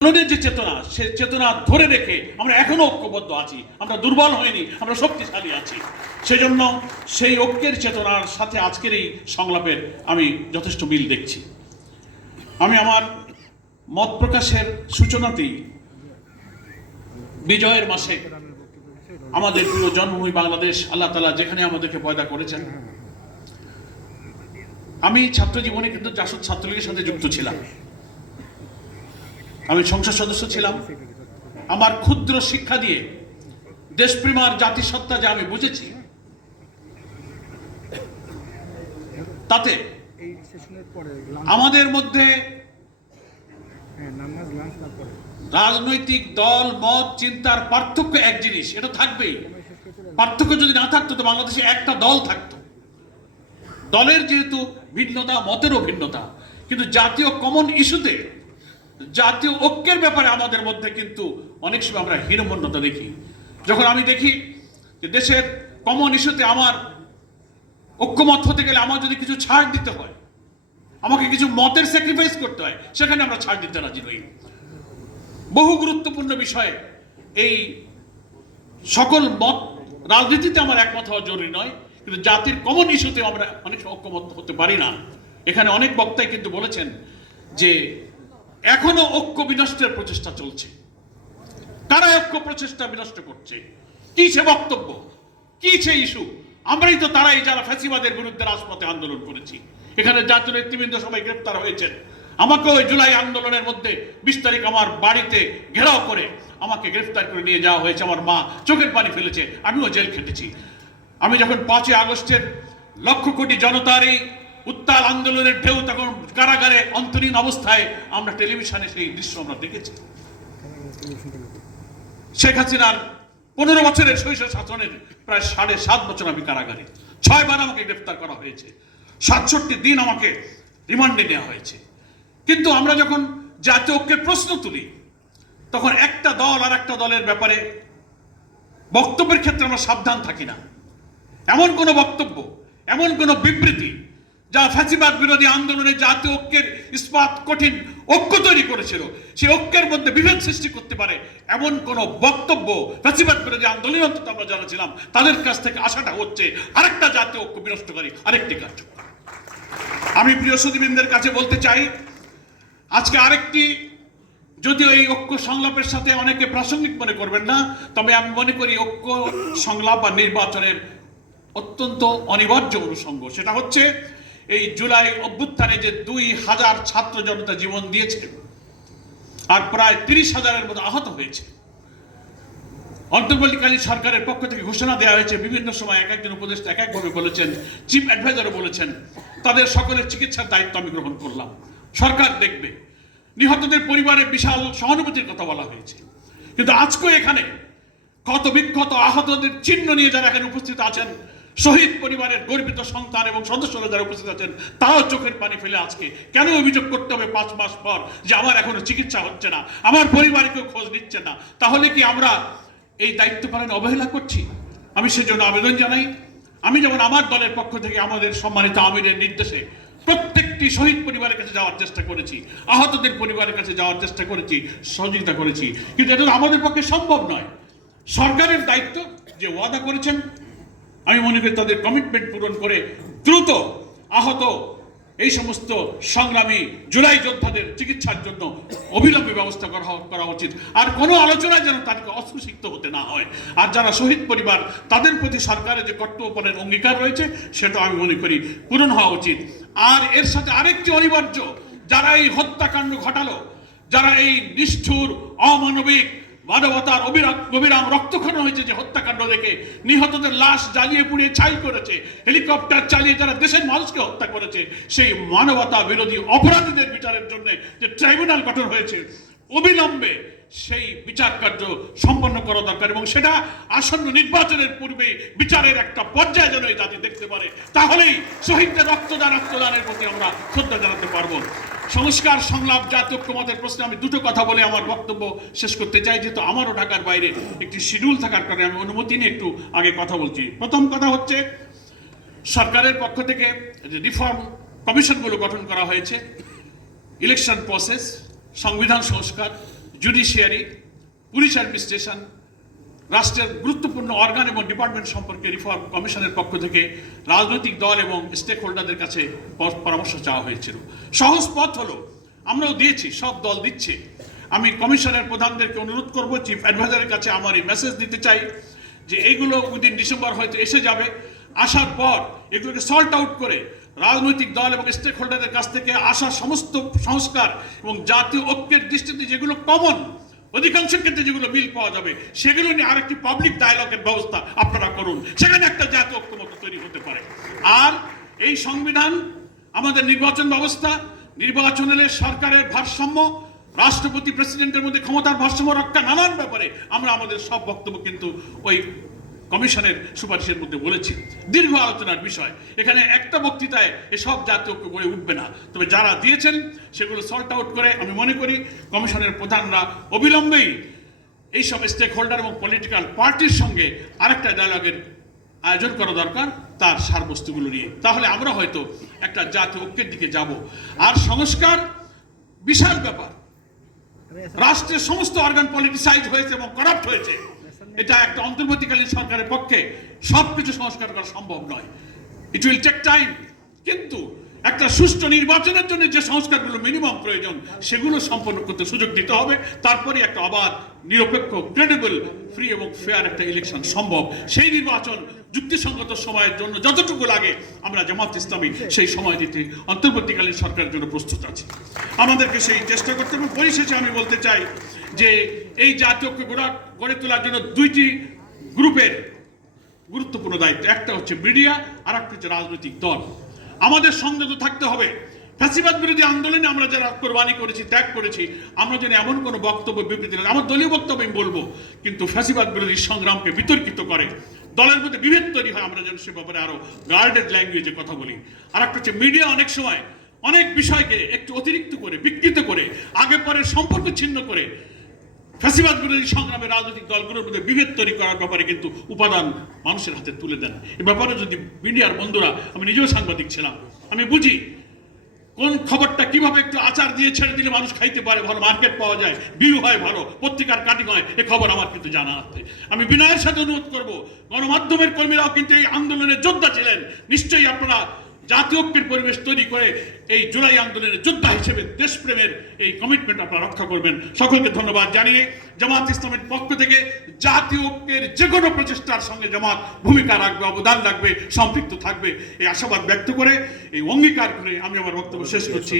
যে চেতনা, সে চেতনা ধরে রেখে আমরা এখনো ঐক্যবদ্ধ আছি, আমরা দুর্বল হয়নি, আমরা শক্তিশালী আছি। সেজন্য সেই ঐক্যের চেতনার সাথে আজকের এই সংলাপের আমি যথেষ্ট মিল দেখছি। আমি আমার মত প্রকাশের সূচনাতেই বিজয়ের মাসে আমাদের প্রিয় জন্মভূমি বাংলাদেশ, আল্লাহ তাআলা যেখানে আমাদেরকে পয়দা করেছেন, আমি ছাত্র জীবনে কিন্তু জাসদ ছাত্রলীগের সাথে যুক্ত ছিলাম। আমি সংসদ সদস্য ছিলাম। আমার ক্ষুদ্র শিক্ষা দিয়ে দেশপ্রেম আর জাতিসত্তা যে আমি বুঝেছি, তাতে আমাদের মধ্যে রাজনৈতিক দল মত চিন্তার পার্থক্য এক জিনিস, এটা থাকবেই। পার্থক্য যদি না থাকতো তো বাংলাদেশে একটা দল থাকতো। দলের যেহেতু ভিন্নতা, মতেরও ভিন্নতা, কিন্তু জাতীয় কমন ইস্যুতে, জাতীয় ঐক্যের ব্যাপারে আমাদের মধ্যে কিন্তু অনেক সময় আমরা হীনমন্যতা দেখি। যখন আমি দেখি যে দেশের কমন ইস্যুতে আমার ঐক্যমত হতে গেলে আমার যদি কিছু ছাড় দিতে হয়, আমাকে কিছু মতের স্যাক্রিফাইস করতে হয়, সেখানে আমরা ছাড় দিতে রাজি নই। বহু গুরুত্বপূর্ণ বিষয়ে এই সকল মত, রাজনীতিতে আমার একমত হওয়া জরুরি নয়, কিন্তু জাতির কমন ইস্যুতে আমরা অনেক ঐক্যমত হতে পারি না। এখানে অনেক বক্তাই কিন্তু বলেছেন যে এখনো ঐক্য বিনষ্টের প্রচেষ্টা চলছে। কারা ঐক্য প্রচেষ্টা বিনষ্ট করছে? কি সে বক্তব্য, কি সে ইস্যু? আমরাই তো তারাই যারা ফ্যাসিবাদের বিরুদ্ধে রাজপথে আন্দোলন করেছি। এখানে জাতীয় নেতৃবৃন্দ সবাই গ্রেপ্তার হয়েছেন। আমাকেও ওই জুলাই আন্দোলনের মধ্যে 20 তারিখ আমার বাড়িতে ঘেরাও করে আমাকে গ্রেফতার করে নিয়ে যাওয়া হয়েছে। আমার মা চোখের পানি ফেলেছে, আমিও জেল খেটেছি। আমি যখন 5ই আগস্টের লক্ষ কোটি জনতার এই উত্তাল আন্দোলনের ঢেউ, তখন কারাগারে অন্তরীণ অবস্থায় আমরা টেলিভিশনে সেই দৃশ্য আমরা দেখেছি। শেখ হাসিনার 15 বছরের শৈশব শাসনের প্রায় 7.5 বছর আমি কারাগারে, 6 বার আমাকে গ্রেফতার করা হয়েছে, 67 দিন আমাকে রিমান্ডে নেওয়া হয়েছে। কিন্তু আমরা যখন জাতীয় ঐক্যের প্রশ্ন তুলি, তখন একটা দল আর একটা দলের ব্যাপারে বক্তব্যের ক্ষেত্রে আমরা সাবধান থাকি না। এমন কোনো বক্তব্য, এমন কোনো বিবৃতি যা ফ্যাসিবাদ বিরোধী আন্দোলনে জাতীয় ঐক্যের ইস্পাত কঠিন ঐক্য তৈরি করেছিল, সেই ঐক্যের মধ্যে বিভেদ সৃষ্টি করতে পারে এমন কোন বক্তব্য ফ্যাসিবাদ বিরোধী আন্দোলন অন্তত আমরা যারা ছিলাম তাদের কাছ থেকে আশাটা হচ্ছে আরেকটা জাতীয় ঐক্য বিনষ্টকারী আরেকটি কাজ। আমি প্রিয় সুধীবৃন্দের কাছে বলতে চাই, আজকে আরেকটি, যদিও এই ঐক্য সংলাপের সাথে অনেকে প্রাসঙ্গিক মনে করবেন না, তবে আমি মনে করি ঐক্য সংলাপ বা নির্বাচনের অত্যন্ত অনিবার্য অনুষঙ্গ। সেটা হচ্ছে এই জুলাই অভ্যুত্থানে যে 2000 ছাত্র জনতা জীবন দিয়েছে আর প্রায় 30,000-এর মতো আহত হয়েছে। অন্তর্বর্তীকালীন সরকারের পক্ষ থেকে ঘোষণা দেওয়া হয়েছে, বিভিন্ন সময় এক একজন উপদেষ্টা এক একভাবে বলেছেন, চিফ অ্যাডভাইজারও বলেছেন, তাদের সকলের চিকিৎসার দায়িত্ব আমি গ্রহণ করলাম, সরকার দেখবে। নিহতদের পরিবারের বিশাল সহানুভূতির কথা বলা হয়েছে। কিন্তু আজকেও এখানে ক্ষত বিক্ষত আহতদের চিহ্ন নিয়ে যারা এখানে উপস্থিত আছেন, শহীদ পরিবারের গর্বিত সন্তান এবং সদস্যরা যারা উপস্থিত আছেন, তারাও চোখের পানি ফেলে আজকে কেন অভিযোগ করতে হবে 5 মাস পর যে আমার এখনো চিকিৎসা হচ্ছে না, আমার পরিবারে কেউ খোঁজ নিচ্ছে না? তাহলে কি আমরা এই দায়িত্ব পালনে অবহেলা করছি? আমি সেজন্য আবেদন জানাই। আমি যেমন আমার দলের পক্ষ থেকে আমাদের সম্মানিত আমিরের নির্দেশে প্রত্যেকটি শহীদ পরিবারের কাছে যাওয়ার চেষ্টা করেছি, আহতদের পরিবারের কাছে যাওয়ার চেষ্টা করেছি, সহযোগিতা করেছি, কিন্তু এটা আমাদের পক্ষে সম্ভব নয়। সরকারের দায়িত্ব, যে ওয়াদা করেছেন, আমি মনে করি তাদের কমিটমেন্ট পূরণ করে দ্রুত আহত এই সমস্ত সংগ্রামী জুলাই যোদ্ধাদের চিকিৎসার জন্য অবিলম্বে ব্যবস্থা করা উচিত। আর কোনো আলোচনায় যেন তাদেরকে অস্ত্রসিক্ত হতে না হয়। আর যারা শহীদ পরিবার, তাদের প্রতি সরকারের যে কর্তব্যপরের অঙ্গীকার রয়েছে, সেটা আমি মনে করি পূরণ হওয়া উচিত। আর এর সাথে আরেকটি অনিবার্য, যারা এই হত্যাকাণ্ড ঘটালো, যারা এই নিষ্ঠুর অমানবিক মানবতার অবিরাম রক্তক্ষরণ হয়েছে, যে হত্যাকাণ্ড দেখে নিহতদের লাশ জ্বালিয়ে পুড়িয়ে ছাই করেছে, হেলিকপ্টার চালিয়ে যারা দেশের মানুষকে হত্যা করেছে, সেই মানবতা বিরোধী অপরাধীদের বিচারের জন্য যে ট্রাইব্যুনাল গঠন হয়েছে, অবিলম্বে সেই বিচার কার্য সম্পন্ন করা দরকার। এবং সেটা আসন্ন নির্বাচনের পূর্বে বিচারের একটা পর্যায়ে যেন এই জাতি দেখতে পারে, তাহলেই শহীদদের রক্তদানের প্রতি আমরা শ্রদ্ধা জানাতে পারবো। সংস্কার সংলাপ জাতীয় ঐক্যমতের প্রশ্নে আমি দুটো কথা বলে আমার বক্তব্য শেষ করতে চাই, যেহেতু আমারও ঢাকার বাইরে একটি শিডিউল থাকার কারণে আমি অনুমতি নিয়ে একটু আগে কথা বলছি। প্রথম কথা হচ্ছে, সরকারের পক্ষ থেকে যে রিফর্ম কমিশনগুলো গঠন করা হয়েছে, ইলেকশন প্রসেস, সংবিধান সংস্কার, জুডিশিয়ারি, পুলিশ অ্যাডমিনিস্ট্রেশন, রাষ্ট্রের গুরুত্বপূর্ণ অর্গান এবং ডিপার্টমেন্ট সম্পর্কে রিফর্ম কমিশনের পক্ষ থেকে রাজনৈতিক দল এবং স্টেক হোল্ডারদের কাছে পরামর্শ চাওয়া হয়েছিল। সহজ পথ হলো, আমরাও দিয়েছি, সব দল দিচ্ছে। আমি কমিশনের প্রধানদেরকে অনুরোধ করব, চিফ অ্যাডভাইজারের কাছে আমার এই মেসেজ দিতে চাই যে এইগুলো উইদিন ডিসেম্বর হয়তো এসে যাবে। আসার পর এগুলোকে সল্ট আউট করে রাজনৈতিক দল এবং স্টেক হোল্ডারদের কাছ থেকে আসা সমস্ত সংস্কার এবং জাতীয় ঐক্যের দৃষ্টিতে যেগুলো কমন, অধিকাংশ ক্ষেত্রে যেগুলো মিল পাওয়া যাবে, সেগুলো নিয়ে আরেকটি পাবলিক ডায়ালগের ব্যবস্থা আপনারা করুন। সেখানে একটা জাতীয় ঐক্যমত্য তৈরি হতে পারে। আর এই সংবিধান, আমাদের নির্বাচন ব্যবস্থা, নির্বাচনের সরকারের ভারসাম্য, রাষ্ট্রপতি প্রেসিডেন্টের মধ্যে ক্ষমতার ভারসাম্য রক্ষা, নানান ব্যাপারে আমরা আমাদের সব বক্তব্য কিন্তু ওই কমিশনের সুপারিশের মধ্যে বলেছি। দীর্ঘ আলোচনার বিষয়, এখানে একটা বক্তৃতায় এসব জাতীয় ঐক্য গড়ে উঠবে না। তবে যারা দিয়েছেন সেগুলো সল্ট আউট করে আমি মনে করি কমিশনের প্রধানরা অবিলম্বেই এইসব স্টেক হোল্ডার এবং পলিটিক্যাল পার্টির সঙ্গে আরেকটা ডায়ালগের আয়োজন করা দরকার তার সারবস্তুগুলো নিয়ে। তাহলে আমরা হয়তো একটা জাতীয় ঐক্যের দিকে যাব। আর সংস্কার বিশাল ব্যাপার। রাষ্ট্রের সমস্ত অর্গান পলিটিসাইজ হয়েছে এবং করাপ্ট হয়েছে। এটা একটা অন্তর্বর্তীকালীন সরকারের পক্ষে সবকিছু সংস্কার করা সম্ভব নয়। It will take time. কিন্তু একটা সুষ্ঠু নির্বাচনের জন্য যে সংস্কারগুলো মিনিমাম প্রয়োজন সেগুলো সম্পন্ন করতে সুযোগ দিতে হবে। তারপরে একটা অবাধ, নিরপেক্ষ, ক্রেডিবল, ফ্রি এবং ফেয়ার একটা ইলেকশন সম্ভব। সেই নির্বাচন যুক্তিসঙ্গত সময়ের জন্য যতটুকু লাগে আমরা জামাত ইসলামী সেই সময় দিতে অন্তর্বর্তীকালীন সরকারের জন্য প্রস্তুত আছি। আমাদেরকে সেই চেষ্টা করতে হবে। পরিশেষে আমি বলতে চাই যে এই জাতীয় ঐক্য গড়ে তোলার জন্য দুইটি গ্রুপের গুরুত্বপূর্ণ দায়িত্ব। একটা হচ্ছে মিডিয়া, আর একটা হচ্ছে রাজনৈতিক দল। আমাদের সংযত থাকতে হবে। ফ্যাসিবাদ বিরোধী আন্দোলনে আমরা যারা কোরবানি করেছি, ত্যাগ করেছি, আমরা যেন এমন কোনো বক্তব্য বিবৃতি না, আমার দলীয় বক্তব্য আমি বলবো, কিন্তু ফ্যাসিবাদ বিরোধী সংগ্রামকে বিতর্কিত করে দলের মধ্যে বিভেদ তৈরি হয়, আমরা যেন সে ব্যাপারে আরো গার্ডেড ল্যাঙ্গুয়েজে কথা বলি। আর একটা হচ্ছে মিডিয়া অনেক সময় অনেক বিষয়কে একটু অতিরিক্ত করে, বিকৃত করে, আগে পরে সম্পর্ক ছিন্ন করে ফ্যাসিবাদ বিরোধী সংগ্রামে রাজনৈতিক দলগুলোর মধ্যে বিভেদ তৈরি করার ব্যাপারে কিন্তু উপাদান মানুষের হাতে তুলে দেন। এ ব্যাপারে যদি মিডিয়ার বন্ধুরা, আমি নিজেও সাংবাদিক ছিলাম, আমি বুঝি কোন খবরটা কিভাবে একটু আচার দিয়ে ছেড়ে দিলে মানুষ খাইতে পারে, ভালো মার্কেট পাওয়া যায়, ভিউ হয় ভালো, পত্রিকার কাটিং হয়, এ খবর আমার কিন্তু জানা আছে। আমি বিনয়ের সাথে অনুরোধ করবো, গণমাধ্যমের কর্মীরাও কিন্তু এই আন্দোলনের যোদ্ধা ছিলেন। নিশ্চয়ই আপনারা জাতীয় ঐক্যের পরিবেশ তৈরি করে এই জুলাই আন্দোলনের যোদ্ধা হিসেবে দেশপ্রেমের এই কমিটমেন্ট আপনারা রক্ষা করবেন। সকলকে ধন্যবাদ জানিয়ে জামাত ইসলামের পক্ষ থেকে জাতীয় ঐক্যের যে কোনো প্রচেষ্টার সঙ্গে জামাত ভূমিকা রাখবে, অবদান রাখবে, সম্পৃক্ত থাকবে, এই আশাবাদ ব্যক্ত করে, এই অঙ্গীকার করে আমি আমার বক্তব্য শেষ করছি।